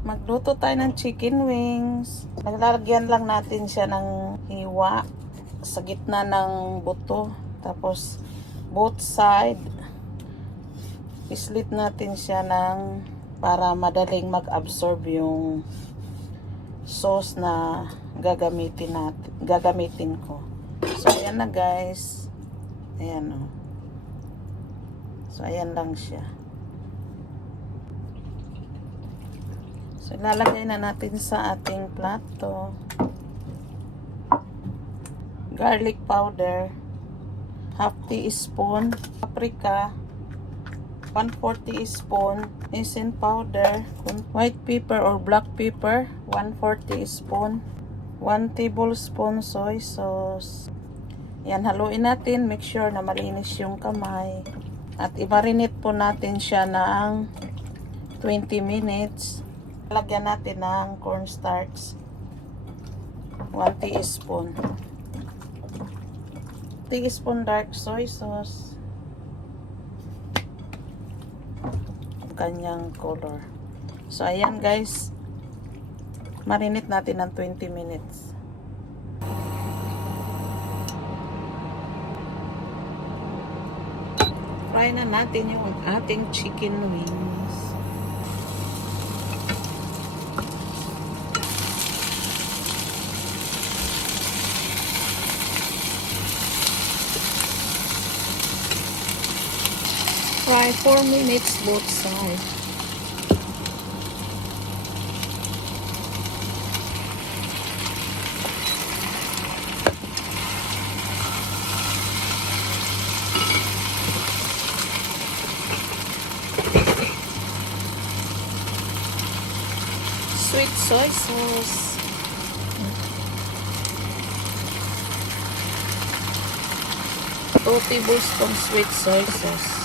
Magluto tayo ng chicken wings. Naglalagyan lang natin siya ng hiwa sa gitna ng buto. Tapos, both side, islit natin siya ng para madaling mag-absorb yung sauce na gagamitin ko. So, ayan na guys. Ayan o. So, ayan lang siya. So, ilalagay na natin sa ating plato. Garlic powder, half teaspoon. Paprika, 1/4 teaspoon. Asin powder, white pepper or black pepper, 1/4 teaspoon. 1 tablespoon soy sauce. Yan, haluin natin. Make sure na malinis yung kamay. At i-marinate po natin siya ng 20 minutes. Lagyan natin ng cornstarch. 1 teaspoon. Teaspoon dark soy sauce. Kanyang color. So, ayan guys. Marinate natin ng 20 minutes. Fry na natin yung ating chicken wings. Fry 4 minutes both sides. Sweet soy sauce. 2 tablespoons sweet soy sauce.